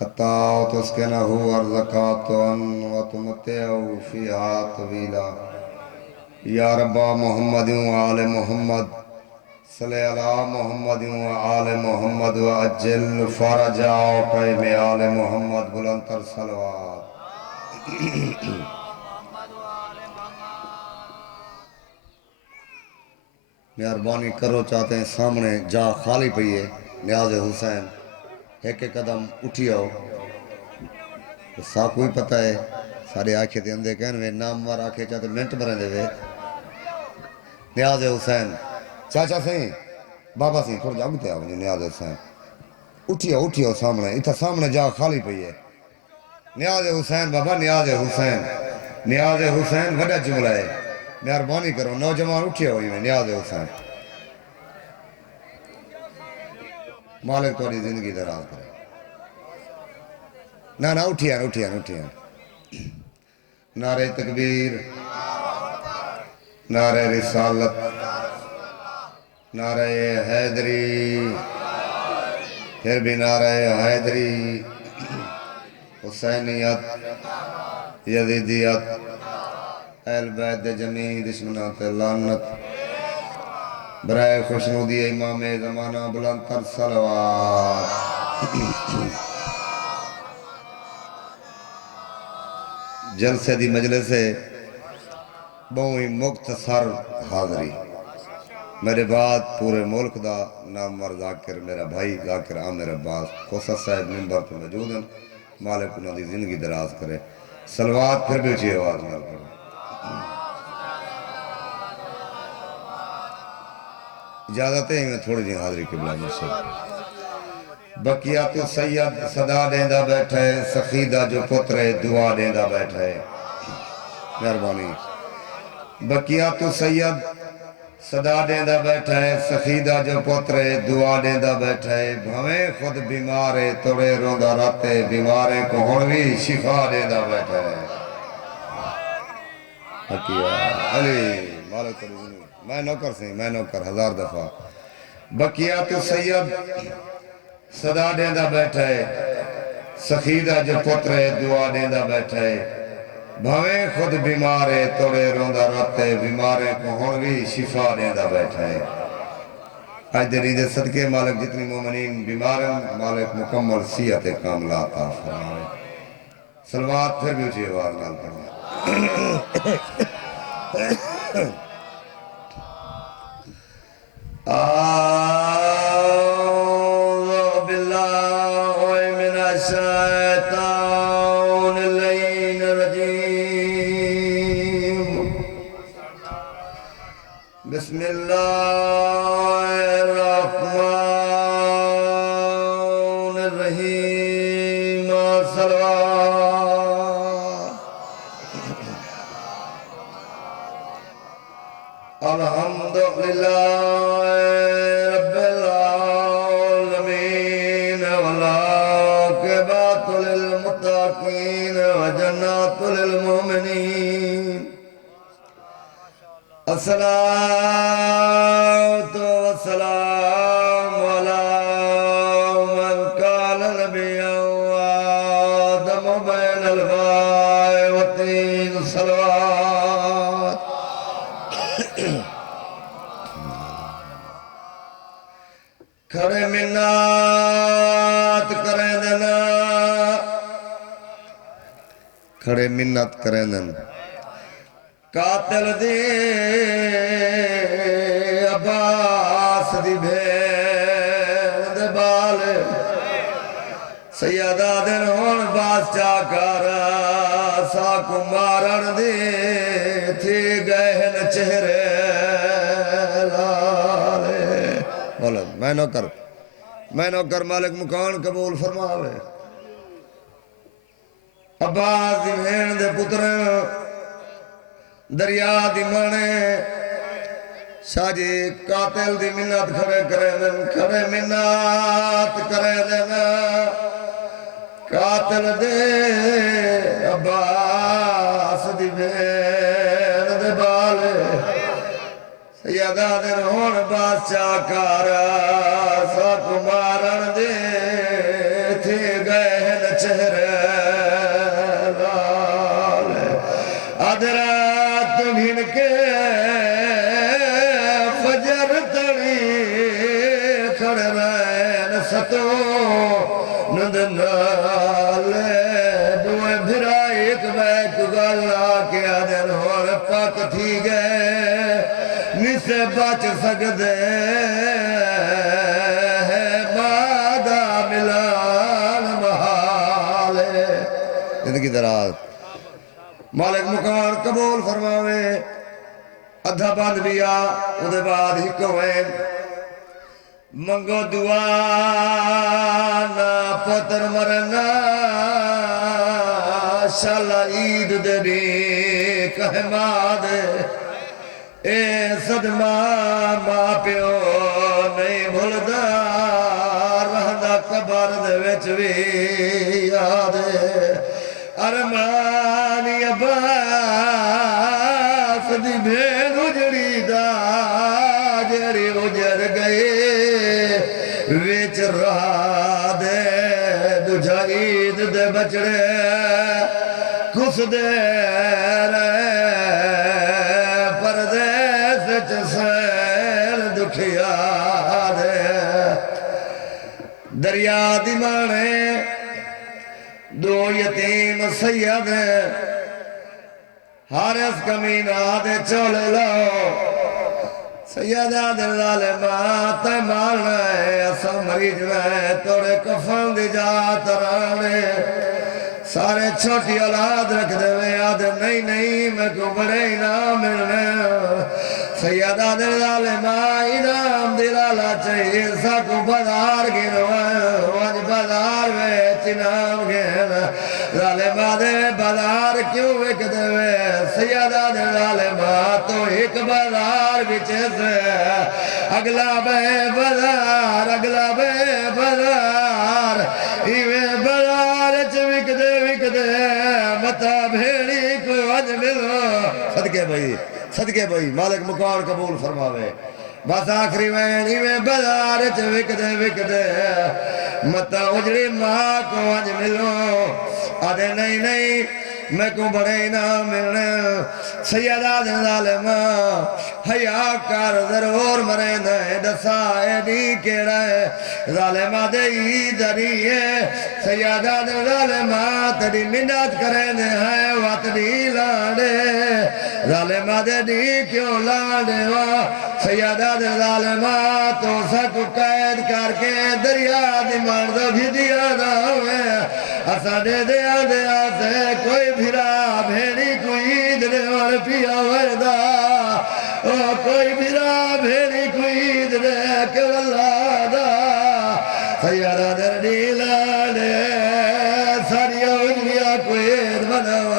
حتى تسكنه أرضك وتمتعه فيها طويلا يا رب محمد وآل محمد صلی علی محمد وآل محمد وعجل فرجا وقیم آل محمد بلندر صلوات مہربانی کرو چاہتے ہیں سامنے جا خالی پئیے نیاز حسین ایک قدم اٹھی آؤ ساکو ہی پتہ ہے سارے آنکھیں دے اندے کہنے نام مار آنکھیں چاہتے منٹ مریں دے وے نیاز حسین چاچا سہیں بابا سہیں تھوڑا جاگتے آؤ نیاز حسین اٹھی آؤ سامنے اتھا سامنے جا خالی پئیے نیاز حسین بابا نیاز حسین وڈا جملہ ہے مہربانی کرو نوجوان اٹھی آؤ نیاز حسین مالک تھوڑی زندگی دراز کرے نہ اٹھی آن نعرہ تکبیر نعرہ رسالت نعرہ حیدری پھر بھی نعرہ حیدری حسینیت یزیدیت اہل بیت جمیع دشمنات لعنت برائے خوشنودی امام زمانہ بلند تر صلوات جلسے دی مجلس سے بہوئی مختصر حاضری میرے بعد پورے ملک دا نامور ذاکر میرا بھائی ذاکر عامر عباس کوثر صاحب منبر پر موجود ہیں مالک انہوں دی زندگی دراز کرے صلوات پھر بھی اچھی آواز نہ کرو اجازت ہے میں تھوڑی جی حاضری قبلہ مجھ بقیات سید صدا دیندہ بیٹھے سخیدہ جو پترے دعا دیندہ بیٹھے مہربانی بقیات سید صدا دیندہ بیٹھے سخیدہ جو پترے دعا دیندہ بیٹھے بھویں خود بیمارے توڑے روندہ راتے بیمارے کو ہنوی شفا دیندہ بیٹھے حقیہ علی مالک رضی میں نوکر ہزار دفعہ بقیات سید صدا دیندہ بیٹھے سخیدہ جو پترے دعا دیندہ بیٹھے بھویں خود بیمارے توڑے روندہ راتے بیمارے کو ہنوی شفا دیندہ بیٹھے آج دری دے صدقے مالک جتنی مومنین بیمارن مالک مکمل صحت کاملہ عطا فرمائے صلوات پھر بھی اچھی آواز نال پڑھیں اعوذ باللہ من الشیطان اللعین الرجیم بسم اللہ الرحمن الرحیم صلوات الحمدللہ رب العالمین والعاقبۃ للمتقین وجنات للمؤمنین الصلاة والسلام على من كان نبيا وآدم بين الماء والطين صلوات کھڑے منت کریں دینا کھڑے منت کریں دینا قاتل دے عباس دی بھیڑ دے بالے سیدہ دن ہون باس چاکار ساکو مارن دے تھی گہن چہرے لالے بولو میں نوکر مالک مکان قبول فرماوے عباس دی بھیڑ دے پتریں دریا دی مانے شاجی قاتل دی منت کھڑے منت کرے دن قاتل دے عباس دی بھیڑ دے بالے سیدہ دن ہون بادشاہ کارا ساکو مارن دے تھی گہن نند نالے دوئے بھرا ایک بیک گلا کے آدھر ہون پاک تھی گئے نسے بچ سکدے مادہ ملان محالے زندگی دراز مالک مکان قبول فرماوے ادھا بند بیا ادھے بعد ہی کوئے منگو دعا نا پتر مرنا شالا عید دے دی کہما دے اے صدمہ ماں پیو نہیں بھولدا رہندا قبر دے وچ وی یاد ارمانی عباس دی بھین اجڑی دا جڑی اجڑ گئے وچ رہا دے دجھا عید دے بچڑے کس دے رہے پردیس چسین دکھیا دے دریا دی مانے دو یتیم سید حارس کمینہ دے چولے لو سیدہ دل ظالمہ تے مارنا ہے اسا مریجنا ہے توڑے کفن دی جا ترانے سارے چھوٹی اولاد رکھ دے میں آدھے نہیں میں کو بڑے انعام ملنے سیدہ دل ظالمہ انعام دلالا چاہیے سا کو بازار گنوائے وج بازار میں چنام گھن ظالمہ دے بازار کیوں وک دے میں سیدہ دل ظالمہ تو ایک بازار بچے سے اگلا بے بازار ایوے بازار چوک دے متا بھیڑی کو وج ملو صدقے بھائی مالک مکان قبول فرماوے بس آخری وینی میں بازار چوک دے متا اجڑی ماں کو وج ملو آدھے نہیں میں کو بڑے انعام ملنے سیدہ دن ظالمہ حیاء کر ضرور مرے نئے دسائے دی کیڑا ہے ظالمہ دے دری ہے سیدہ دن ظالمہ تری منت کرے نے ہے واتری لاڑے ظالمہ دے دی کیوں لاڑے وا سیدہ دن ظالمہ تو سک قید کر کے دریا دی ماندو بھی دیا دا ہوئے اسا دے دیا سے کوئی بھیرا بھیڑی کوئی دنے اور پیا وردہ کوئی بھیرا بھیڑی کوئی دنے کے واللہ دا سیارہ در نیلانے ساریا اجلیا کوئی بنا